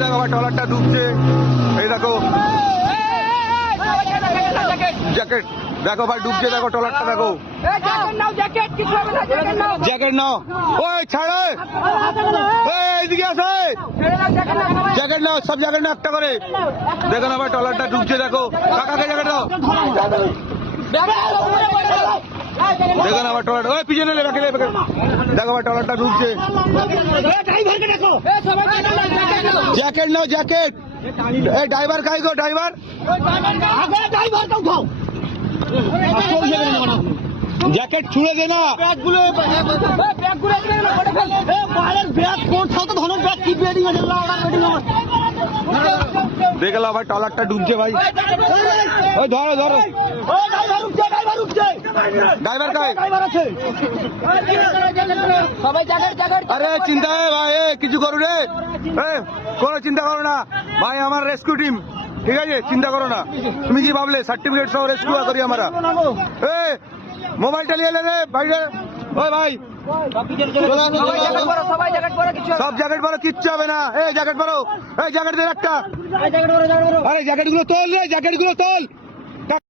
দেখো ভাই ট্রলারটা ডুবছে, এই দেখো জ্যাকেট, দেখো ভাই ডুবছে, দেখো ট্রলারটা দেখো, জ্যাকেট নাও, ওই ছাড়ো, এইদিকে আসে, জ্যাকেট নাও, সব জ্যাকেট নাও একটা করে। দেখো না ভাই ট্রলারটা ডুবছে, দেখো কাকাকে জ্যাকেট দাও, দেখো না ভাই ট্রলার, ওই পিছনে লেবে দেখো ভাই ট্রলারটা ডুবছে, জ্যাকেট নাও জ্যাকেট, এই ড্রাইভার কাই গো ড্রাইভার, জ্যাকেট ছুঁড়ে দে না, দেখলাম ভাই ট্রলারটা ডুবছে ভাই, ওই ধরো ধরো, ড্রাইভার কাই, আরে চিন্তা ভাই, কিছু করো রে, কোনো চিন্তা করো না ভাই, আমার রেস্কিউ টিম, ঠিক আছে চিন্তা করো না। তুমি কি ভাবলে সার্টিফিকেট সহ রেস্কিউ করি আমরা? মোবাইলটা নিয়ে এলে রে ভাইরে, ওই ভাই সব জ্যাকেট পরো, কিচ্ছু হবে না, এই জ্যাকেট পরো, এই জ্যাকেট দে একটা, আরে জ্যাকেট গুলো তোল রে, জ্যাকেট গুলো তোল।